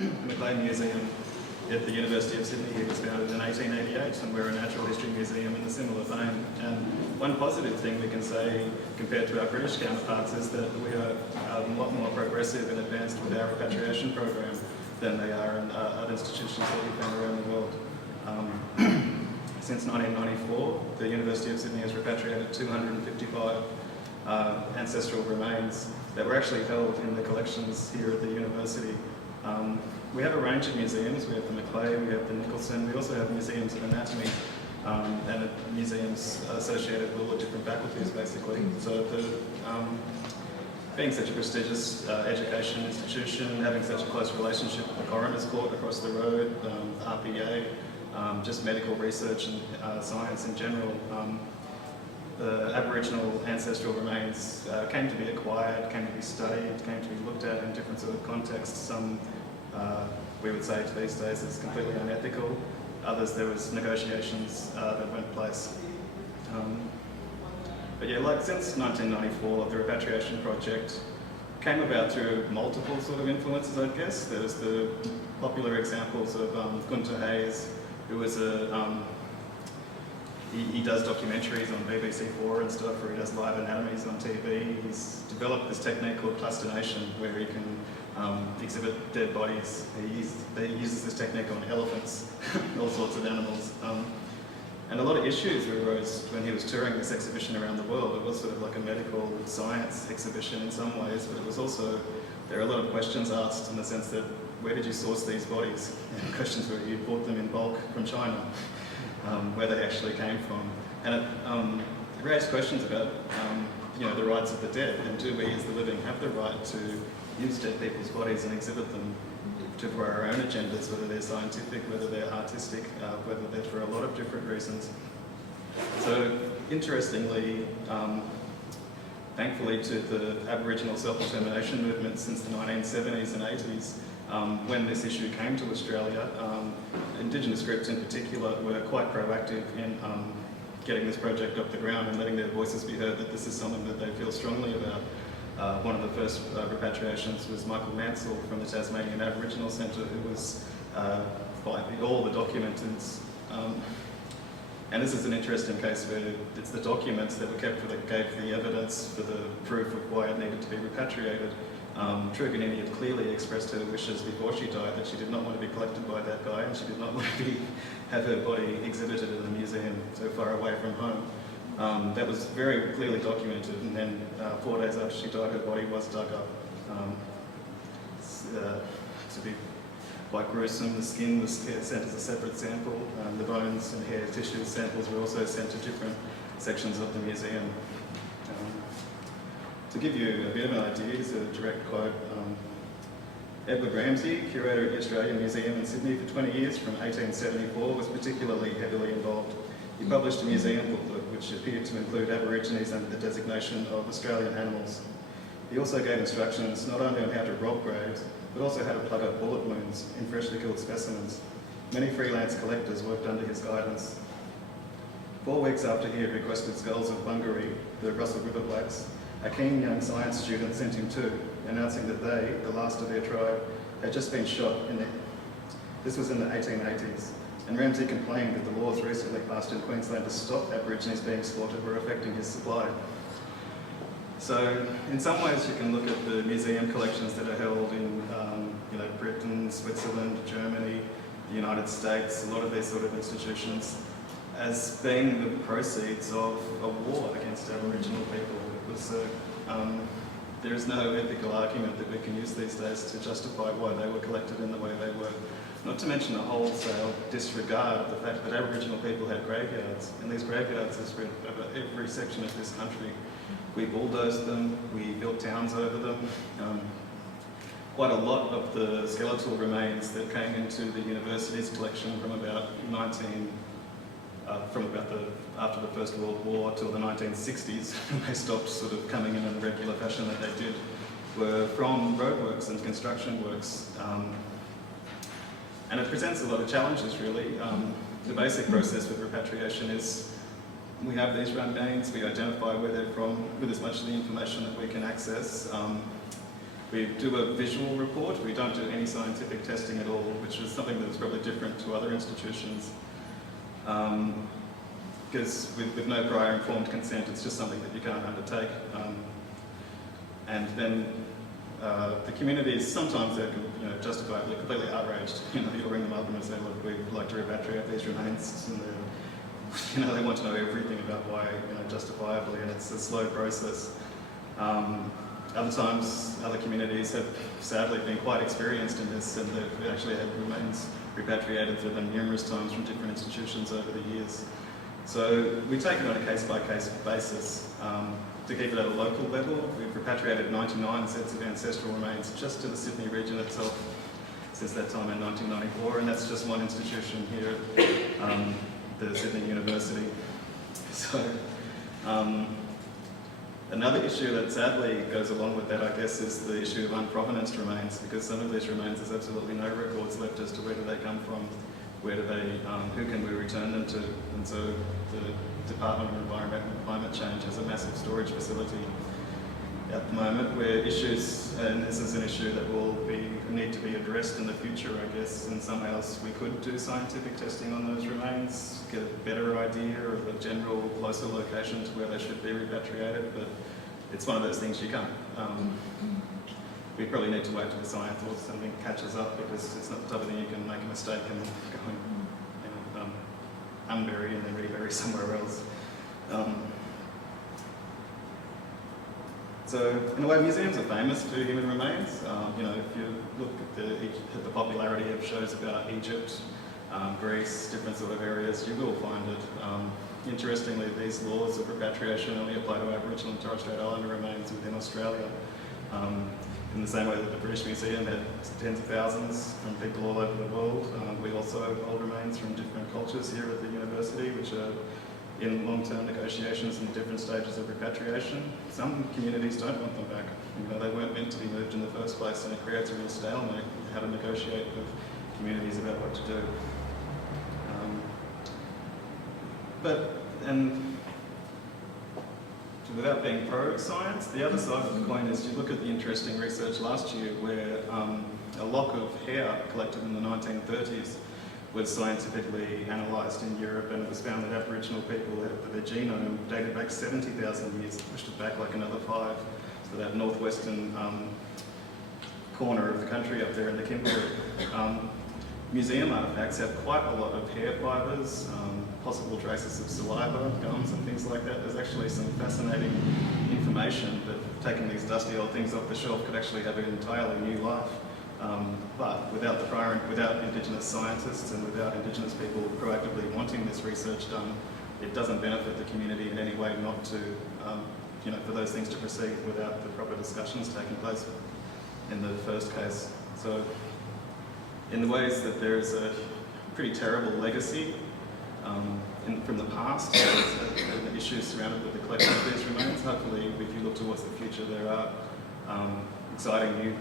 Maclean Museum at the University of Sydney. It was founded in 1888, and we're a natural history museum in a similar vein. And one positive thing we can say compared to our British counterparts is that we are a lot more progressive and advanced with our repatriation program than they are in other institutions that we found around the world. Since 1994, the University of Sydney has repatriated 255 ancestral remains that were actually held in the collections here at the university. We have a range of museums. We have the Maclean, we have the Nicholson, we also have museums of anatomy and museums associated with all the different faculties basically. So being such a prestigious education institution, having such a close relationship with the Coroner's Court across the road, RPA, just medical research and science in general, the Aboriginal ancestral remains came to be acquired, came to be studied, came to be looked at in different sort of contexts. Some we would say to these days is completely unethical. Others there was negotiations that went place. But yeah, like since 1994, the repatriation project came about through multiple sort of influences, I guess. There's the popular examples of Gunter Hayes, who was he does documentaries on BBC4 and stuff, where he does live anatomies on TV. He's developed this technique called plastination, where he can exhibit dead bodies. He uses this technique on elephants, all sorts of animals. And a lot of issues arose when he was touring this exhibition around the world. It was sort of like a medical science exhibition in some ways, but it was also, there are a lot of questions asked in the sense that, where did you source these bodies? And questions were, you bought them in bulk from China, where they actually came from. And it raised questions about the rights of the dead, and do we as the living have the right to use dead people's bodies and exhibit them for our own agendas, whether they're scientific, whether they're artistic, whether they're for a lot of different reasons. So interestingly, thankfully to the Aboriginal self-determination movement since the 1970s and 80s, when this issue came to Australia, Indigenous groups in particular were quite proactive in getting this project off the ground and letting their voices be heard that this is something that they feel strongly about. One of the first repatriations was Michael Mansell from the Tasmanian Aboriginal Centre, who was by all the documenters. And this is an interesting case where it's the documents that were kept that gave the evidence for the proof of why it needed to be repatriated. Truganini had clearly expressed her wishes before she died that she did not want to be collected by that guy, and she did not want to have her body exhibited in a museum so far away from home. That was very clearly documented, and then 4 days after she died, her body was dug up. To be quite gruesome. The skin was sent as a separate sample. The bones and hair tissue samples were also sent to different sections of the museum. To give you a bit of an idea, here's a direct quote. Edward Ramsay, curator at the Australian Museum in Sydney for 20 years, from 1874, was particularly heavily involved. He published a museum booklet which appeared to include Aborigines under the designation of Australian animals. He also gave instructions not only on how to rob graves, but also how to plug up bullet wounds in freshly killed specimens. Many freelance collectors worked under his guidance. 4 weeks after he had requested skulls of Bungaree, the Russell River Blacks, a keen young science student sent him 2, announcing that they, the last of their tribe, had just been shot this was in the 1880s. And Ramsay complained that the laws recently passed in Queensland to stop Aborigines being slaughtered were affecting his supply. So, in some ways you can look at the museum collections that are held in Britain, Switzerland, Germany, the United States, a lot of these sort of institutions, as being the proceeds of a war against Aboriginal people. It was there is no ethical argument that we can use these days to justify why they were collected in the way they were. Not to mention a wholesale disregard of the fact that Aboriginal people had graveyards, and these graveyards are spread over every section of this country. We bulldozed them, we built towns over them. Quite a lot of the skeletal remains that came into the university's collection from about after the First World War till the 1960s, when they stopped sort of coming in a regular fashion that they did, were from roadworks and construction works. And it presents a lot of challenges, really. The basic process with repatriation is we have these remains, we identify where they're from with as much of the information that we can access. We do a visual report. We don't do any scientific testing at all, which is something that is probably different to other institutions. Because with no prior informed consent, it's just something that you can't undertake. And then the communities, sometimes they're justifiably completely outraged. You'll ring them up and say, look, we'd like to repatriate these remains. And they want to know everything about why, justifiably, and it's a slow process. Other times, other communities have sadly been quite experienced in this, and they've actually had remains repatriated to them numerous times from different institutions over the years. So we take it on a case-by-case basis. To keep it at a local level, we've repatriated 99 sets of ancestral remains just to the Sydney region itself since that time in 1994, and that's just one institution here at the Sydney University. So another issue that sadly goes along with that, I guess, is the issue of unprovenanced remains, because some of these remains, there's absolutely no records left as to where do they come from, where do they, who can we return them to, and so the Department of Environment and Climate Change has a massive storage facility at the moment where issues, and this is an issue that will need to be addressed in the future, I guess, and somehow else we could do scientific testing on those remains, get a better idea of a general closer location to where they should be repatriated, but it's one of those things you can't. We probably need to wait till the science or something catches up, because it's not the type of thing you can make a mistake and go and unbury and then rebury somewhere else. So in a way, museums are famous for human remains. If you look at the popularity of shows about Egypt, Greece, different sort of areas, you will find it. Interestingly, these laws of repatriation only apply to Aboriginal and Torres Strait Islander remains within Australia. In the same way that the British Museum had tens of thousands from people all over the world, we also hold remains from different cultures here at the university, which are in long-term negotiations in different stages of repatriation. Some communities don't want them back. They weren't meant to be moved in the first place, and it creates a real stalemate how to negotiate with communities about what to do. Without being pro-science, the other side of the coin is you look at the interesting research last year where a lock of hair collected in the 1930s was scientifically analysed in Europe, and it was found that Aboriginal people, their genome dated back 70,000 years, pushed it back like another 5. So that northwestern corner of the country up there in the Kimberley. Museum artefacts have quite a lot of hair fibres, possible traces of saliva, gums and things like that. There's actually some fascinating information that taking these dusty old things off the shelf could actually have an entirely new life. But without Indigenous scientists and without Indigenous people proactively wanting this research done, it doesn't benefit the community in any way not to, for those things to proceed without the proper discussions taking place in the first case. So, in the ways that there is a pretty terrible legacy from the past, and the issues surrounded with the collection of these remains, hopefully if you look towards the future there are exciting new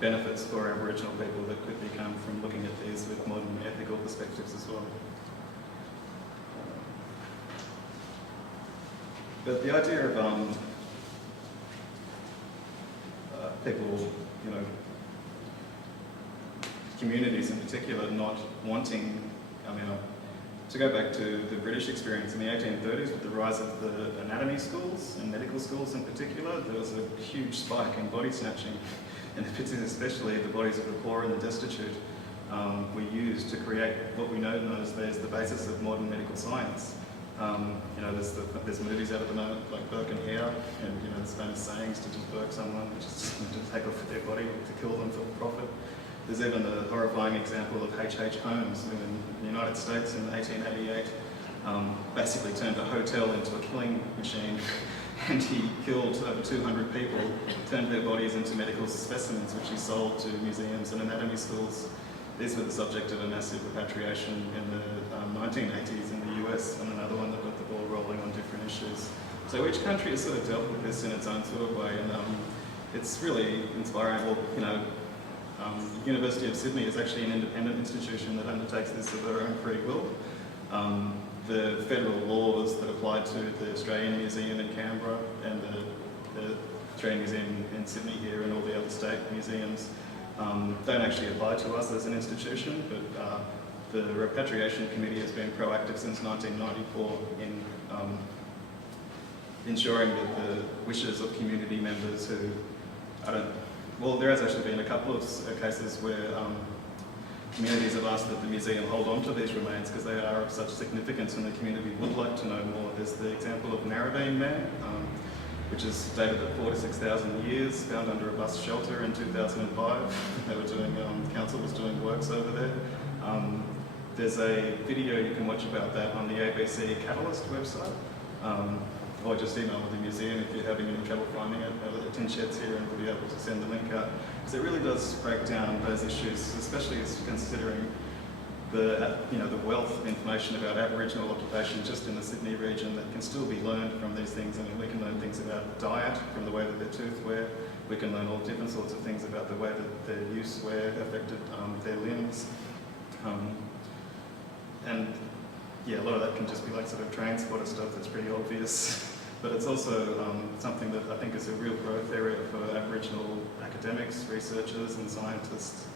benefits for Aboriginal people that could become from looking at these with modern ethical perspectives as well. But the idea of people, communities in particular, not wanting, to go back to the British experience in the 1830s with the rise of the anatomy schools and medical schools in particular, there was a huge spike in body snatching, and especially the bodies of the poor and the destitute were used to create what we know as the basis of modern medical science. There's movies out at the moment like Burke and Hare, and there's famous sayings to just burke someone, which is to take off their body, to kill them for profit. There's even the horrifying example of H.H. Holmes, who in the United States in 1888 basically turned a hotel into a killing machine, and he killed over 200 people, turned their bodies into medical specimens, which he sold to museums and anatomy schools. These were the subject of a massive repatriation in the 1980s in the US, and another one that got the ball rolling on different issues. So each country has sort of dealt with this in its own sort of way, and it's really inspiring. The University of Sydney is actually an independent institution that undertakes this of their own free will. The federal laws that apply to the Australian Museum in Canberra and the Australian Museum in Sydney here and all the other state museums don't actually apply to us as an institution, but the Repatriation Committee has been proactive since 1994 in ensuring that the wishes of community members who, well, there has actually been a couple of cases where communities have asked that the museum hold on to these remains because they are of such significance and the community would like to know more. There's the example of Narrabeen Man, which is dated at 4,000 to 6,000 years, found under a bus shelter in 2005. They were doing, council was doing works over there. There's a video you can watch about that on the ABC Catalyst website, or just email the museum if you're having any trouble finding it. The tin shed's here and we'll be able to send the link out. Because it really does break down those issues, especially as considering the wealth of information about Aboriginal occupation just in the Sydney region that can still be learned from these things. I mean, we can learn things about diet from the way that their tooth wear. We can learn all different sorts of things about the way that their use wear affected their limbs. And yeah, a lot of that can just be like sort of train spotter stuff that's pretty obvious. But it's also something that I think is a real growth area for Aboriginal academics, researchers and scientists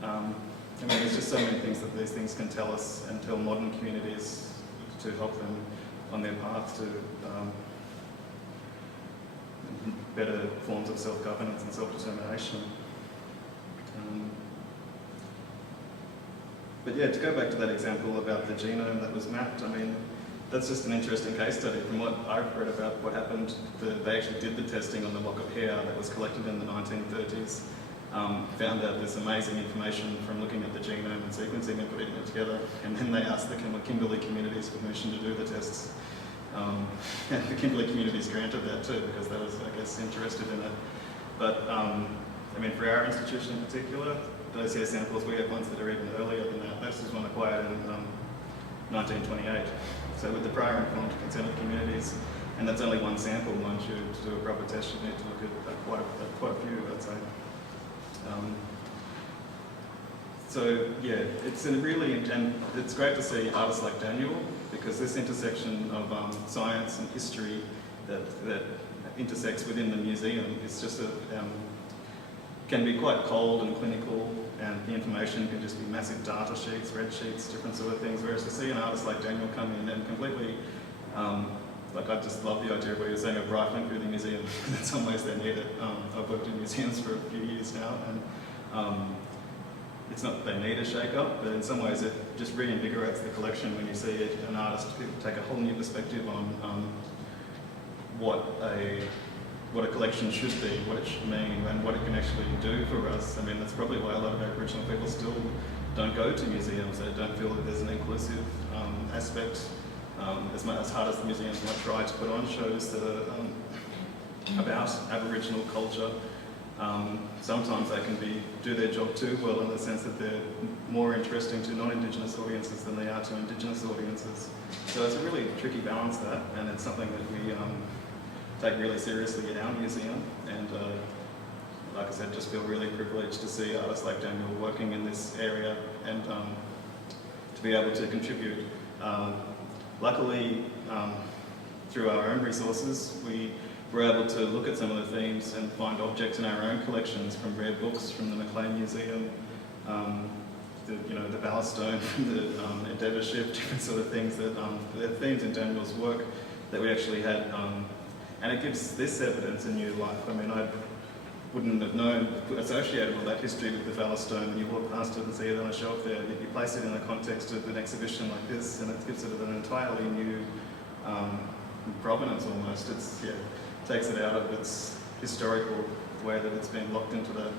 I mean, there's just so many things that these things can tell us and tell modern communities to help them on their path to better forms of self-governance and self-determination. But yeah, to go back to that example about the genome that was mapped, I mean, that's just an interesting case study. From what I've read about what happened, they actually did the testing on the lock of hair that was collected in the 1930s, found out this amazing information from looking at the genome and sequencing and putting it together, and then they asked the Kimberley communities permission to do the tests. And the Kimberley communities granted that too, because they was, I guess, interested in it. But, I mean, for our institution in particular, those hair samples, we have ones that are even earlier than that. This is one acquired in 1928. So with the prior informed consent of communities, and that's only one sample, mind you, to do a proper test you need to look at quite a few, I'd say. So yeah, it's it's great to see artists like Daniel, because this intersection of science and history that intersects within the museum is just can be quite cold and clinical, and the information can just be massive data sheets, red sheets, different sort of things. Whereas to see an artist like Daniel come in and completely, like I just love the idea of what you're saying of rifling through the museum. In some ways they need it. I've worked in museums for a few years now, and it's not that they need a shake-up, but in some ways it just reinvigorates the collection when you see an artist take a whole new perspective on what a collection should be, what it should mean, and what it can actually do for us. I mean, that's probably why a lot of Aboriginal people still don't go to museums. They don't feel that there's an inclusive aspect. As hard as the museums might try to put on shows that are about Aboriginal culture, sometimes they can do their job too well, in the sense that they're more interesting to non-Indigenous audiences than they are to Indigenous audiences. So it's a really tricky balance, that, and it's something that we take really seriously in our museum, and like I said, just feel really privileged to see artists like Daniel working in this area and to be able to contribute. Luckily, through our own resources, we were able to look at some of the themes and find objects in our own collections, from rare books from the Maclean Museum, the ballast stone from the Endeavour ship, different sort of things that the themes in Daniel's work that we actually had. And it gives this evidence a new life. I mean, I wouldn't have known, associated with that history with the ballast stone, when you walk past it and see it on a shelf there, you place it in the context of an exhibition like this, and it gives it an entirely new provenance almost. Takes it out of its historical way that it's been locked into that.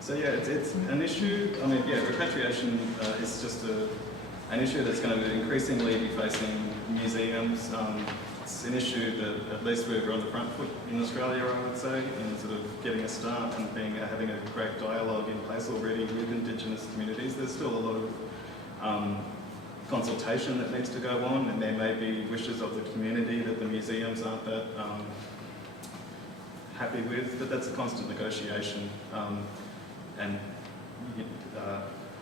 So yeah, it's an issue. I mean, yeah, repatriation is just an issue that's going to increasingly be facing museums. It's an issue that at least we're on the front foot in Australia, I would say, in sort of getting a start and having a great dialogue in place already with Indigenous communities. There's still a lot of consultation that needs to go on, and there may be wishes of the community that the museums aren't that happy with, but that's a constant negotiation. And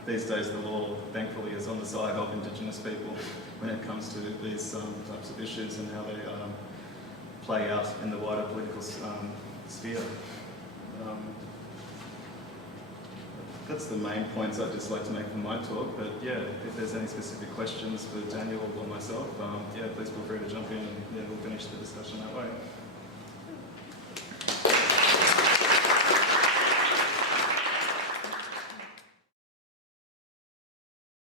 these days the law, thankfully, is on the side of Indigenous people when it comes to these types of issues and how they play out in the wider political sphere. That's the main points I'd just like to make from my talk, but yeah, if there's any specific questions for Daniel or myself, yeah, please feel free to jump in and yeah, we'll finish the discussion that way.